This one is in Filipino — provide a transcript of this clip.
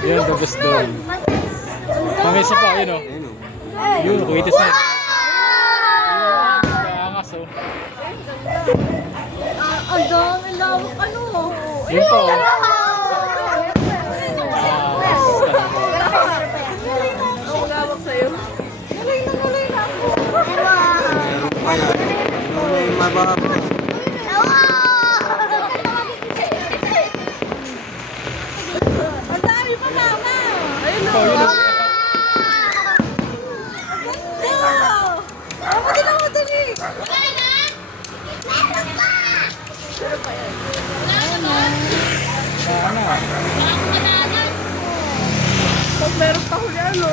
Yun, the best doon. Kami isa pa, yun o. Yun, kuwitis na. Angas o. Ang dami lawak ano. Yun pa o. Ang lawak sa'yo. Galing na ako. Ang dami pa mama. Ayun Ito, yun o. Ako dali. Sana. Pag meron pa huli ano.